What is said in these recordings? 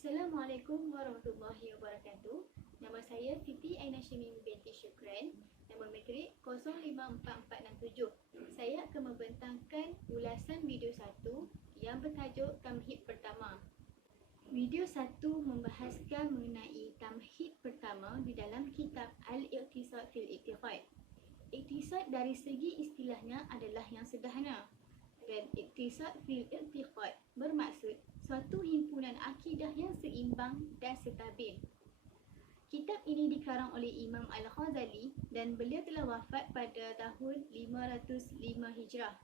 Assalamualaikum warahmatullahi wabarakatuh. Nama saya Siti Aina Syimin binti Syukran. Nama matrik 054467. Saya akan membentangkan ulasan video 1 yang bertajuk Tamhid Pertama. Video 1 membahaskan mengenai tamhid pertama di dalam kitab Al-Iqtisad fil I'tiqad. Iqtisad dari segi istilahnya adalah yang sederhana, dan Iqtisad fil I'tiqad bermaksud suatu himpunan akidah yang seimbang dan stabil. Kitab ini dikarang oleh Imam Al-Ghazali dan beliau telah wafat pada tahun 505 Hijrah.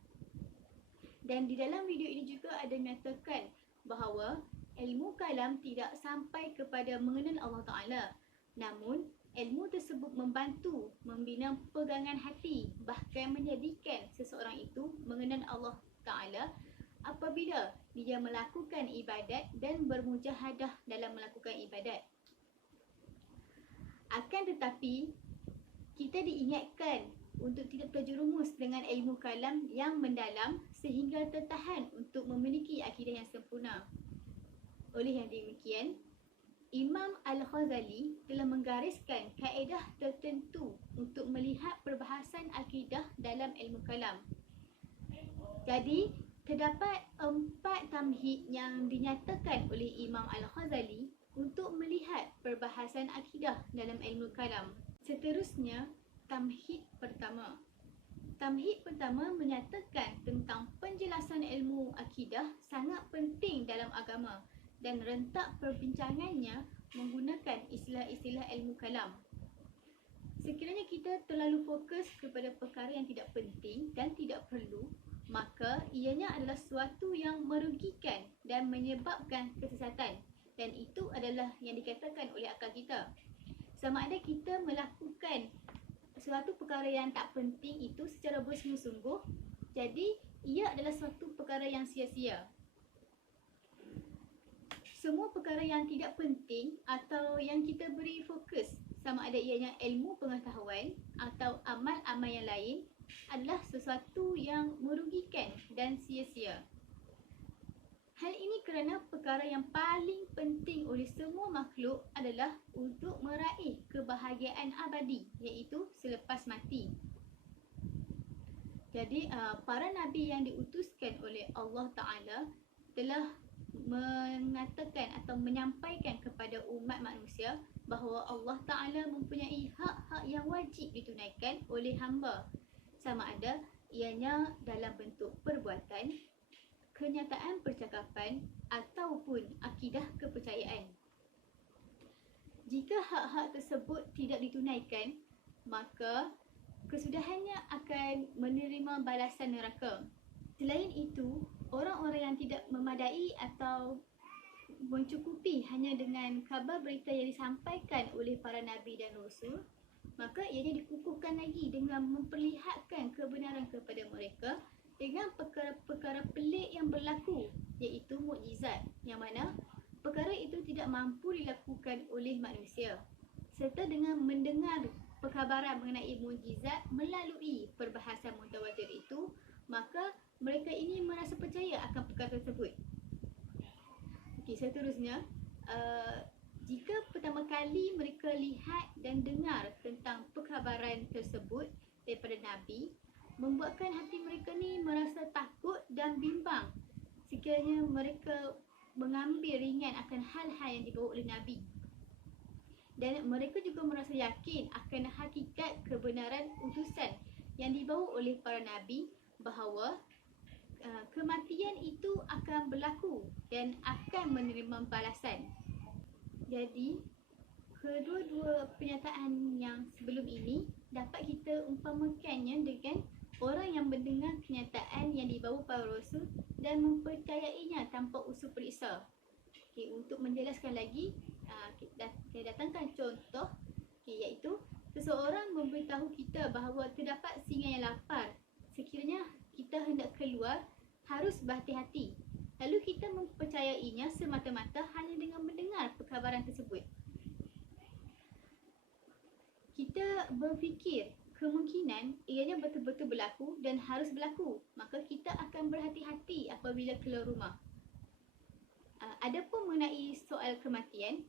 Dan di dalam video ini juga ada menyatakan bahawa ilmu kalam tidak sampai kepada mengenal Allah Ta'ala. Namun, ilmu tersebut membantu membina pegangan hati, bahkan menjadikan seseorang itu mengenal Allah Ta'ala apabila dia melakukan ibadat dan bermujahadah dalam melakukan ibadat. Akan tetapi, kita diingatkan untuk tidak terjerumus dengan ilmu kalam yang mendalam sehingga tertahan untuk memiliki akidah yang sempurna. Oleh yang demikian, Imam Al-Ghazali telah menggariskan kaedah tertentu untuk melihat perbahasan akidah dalam ilmu kalam. Jadi, terdapat 4 tamhid yang dinyatakan oleh Imam Al-Ghazali untuk melihat perbahasan akidah dalam ilmu kalam. Seterusnya, tamhid pertama. Tamhid pertama menyatakan tentang penjelasan ilmu akidah sangat penting dalam agama dan rentak perbincangannya menggunakan istilah-istilah ilmu kalam. Sekiranya kita terlalu fokus kepada perkara yang tidak penting dan tidak perlu, maka ianya adalah sesuatu yang merugikan dan menyebabkan kesesatan, dan itu adalah yang dikatakan oleh akal kita. Sama ada kita melakukan suatu perkara yang tak penting itu secara bersungguh-sungguh, jadi ia adalah suatu perkara yang sia-sia. Semua perkara yang tidak penting atau yang kita beri fokus, sama ada ianya ilmu pengetahuan atau amal-amal yang lain, adalah sesuatu yang merugikan dan sia-sia. Hal ini kerana perkara yang paling penting oleh semua makhluk adalah untuk meraih kebahagiaan abadi, iaitu selepas mati. Jadi, para nabi yang diutuskan oleh Allah Ta'ala telah mengatakan atau menyampaikan kepada umat manusia bahawa Allah Ta'ala mempunyai hak-hak yang wajib ditunaikan oleh hamba, sama ada ianya dalam bentuk perbuatan, kenyataan percakapan ataupun akidah kepercayaan. Jika hak-hak tersebut tidak ditunaikan, maka kesudahannya akan menerima balasan neraka. Selain itu, orang-orang yang tidak memadai atau mencukupi hanya dengan khabar berita yang disampaikan oleh para nabi dan rasul, maka ianya dikukuhkan lagi dengan memperlihatkan kebenaran kepada mereka dengan perkara-perkara pelik yang berlaku, iaitu mukjizat, yang mana perkara itu tidak mampu dilakukan oleh manusia, serta dengan mendengar perkabaran mengenai mukjizat melalui perbahasan mutawatir itu, maka mereka ini merasa percaya akan perkara tersebut. Okey, seterusnya, jika pertama kali mereka lihat dan dengar tentang perkabaran tersebut daripada Nabi, membuatkan hati mereka ni merasa takut dan bimbang sekiranya mereka mengambil ringan akan hal-hal yang dibawa oleh Nabi. Dan mereka juga merasa yakin akan hakikat kebenaran utusan yang dibawa oleh para Nabi, bahawa kematian itu akan berlaku dan akan menerima balasan. Jadi, kedua-dua pernyataan yang sebelum ini dapat kita umpamakannya dengan orang yang mendengar kenyataan yang dibawa para rasul dan mempercayainya tanpa usul periksa. Okay, untuk menjelaskan lagi, saya datangkan contoh, iaitu seseorang memberitahu kita bahawa terdapat singa yang lapar. Sekiranya kita hendak keluar, harus berhati-hati. Lalu kita mempercayainya semata-mata hanya dengan mendengar perkabaran tersebut. Kita berfikir kemungkinan ianya betul-betul berlaku dan harus berlaku, maka kita akan berhati-hati apabila keluar rumah. Adapun mengenai soal kematian,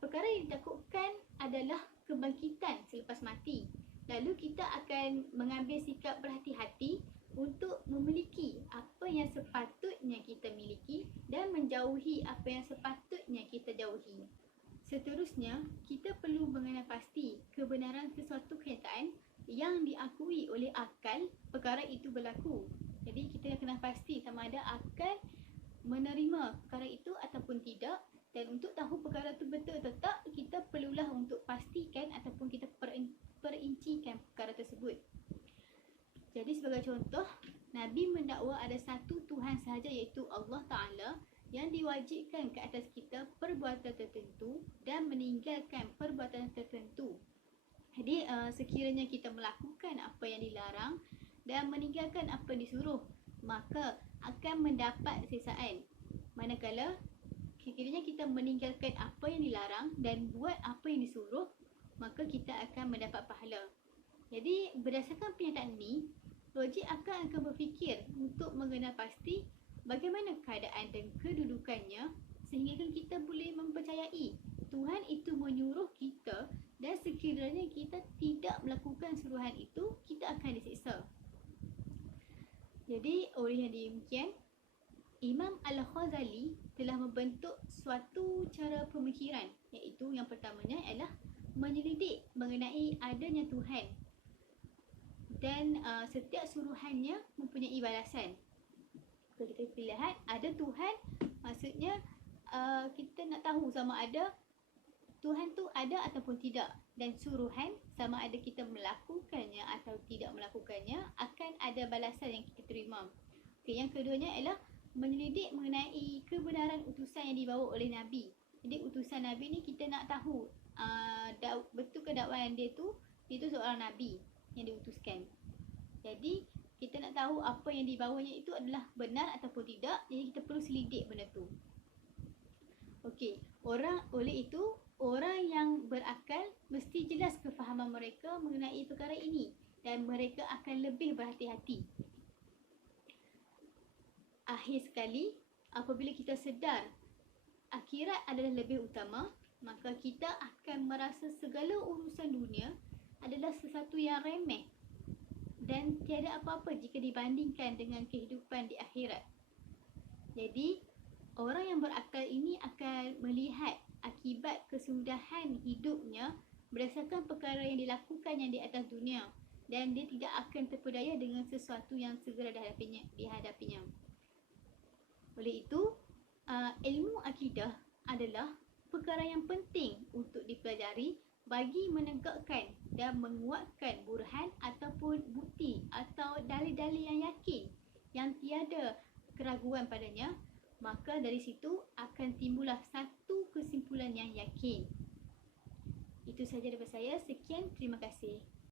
perkara yang ditakutkan adalah kebangkitan selepas mati. Lalu kita akan mengambil sikap berhati-hati untuk memiliki apa yang sepatutnya kita miliki dan menjauhi apa yang sepatutnya kita jauhi. Seterusnya, kita perlu mengenal pasti kebenaran sesuatu kenyataan yang diakui oleh akal perkara itu berlaku. Jadi kita kena pasti sama ada akal menerima perkara itu ataupun tidak, dan untuk tahu perkara itu betul atau tak, kita perlulah untuk pastikan ataupun kita perincikan perkara tersebut. Jadi sebagai contoh, Nabi mendakwa ada satu Tuhan sahaja iaitu Allah Ta'ala yang diwajibkan ke atas kita perbuatan tertentu dan meninggalkan perbuatan tertentu. Jadi sekiranya kita melakukan apa yang dilarang dan meninggalkan apa yang disuruh, maka akan mendapat siksaan. Manakala sekiranya kita meninggalkan apa yang dilarang dan buat apa yang disuruh, maka kita akan mendapat pahala. Jadi berdasarkan pernyataan ini, logik akal akan berfikir untuk mengenal pasti bagaimana keadaan dan kedudukannya sehingga kita boleh mempercayai Tuhan itu menyuruh kita, dan sekiranya kita tidak melakukan suruhan itu, kita akan disiksa. Jadi oleh yang demikian, Imam Al-Ghazali telah membentuk suatu cara pemikiran, iaitu yang pertamanya ialah menyelidik mengenai adanya Tuhan, dan setiap suruhannya mempunyai balasan. Kalau kita lihat ada Tuhan, maksudnya kita nak tahu sama ada Tuhan tu ada ataupun tidak, dan suruhan sama ada kita melakukannya atau tidak melakukannya akan ada balasan yang kita terima. Okay, yang keduanya ialah menyelidik mengenai kebenaran utusan yang dibawa oleh Nabi. Jadi utusan Nabi ni kita nak tahu betul ke dakwaan dia tu seorang Nabi yang diutuskan. Jadi kita nak tahu apa yang dibawanya itu adalah benar ataupun tidak, jadi kita perlu selidik benda tu. Okey, oleh itu orang yang berakal mesti jelas kefahaman mereka mengenai perkara ini dan mereka akan lebih berhati-hati. Akhir sekali, apabila kita sedar akhirat adalah lebih utama, maka kita akan merasa segala urusan dunia adalah sesuatu yang remeh dan tiada apa-apa jika dibandingkan dengan kehidupan di akhirat. Jadi, orang yang berakal ini akan melihat akibat kesudahan hidupnya berdasarkan perkara yang dilakukannya di atas dunia, dan dia tidak akan terpedaya dengan sesuatu yang segera dihadapinya. Oleh itu, ilmu akidah adalah perkara yang penting untuk dipelajari bagi menegakkan dan menguatkan burhan ataupun bukti atau dalil-dalil yang yakin yang tiada keraguan padanya. Maka dari situ akan timbullah satu kesimpulan yang yakin. Itu sahaja daripada saya. Sekian, terima kasih.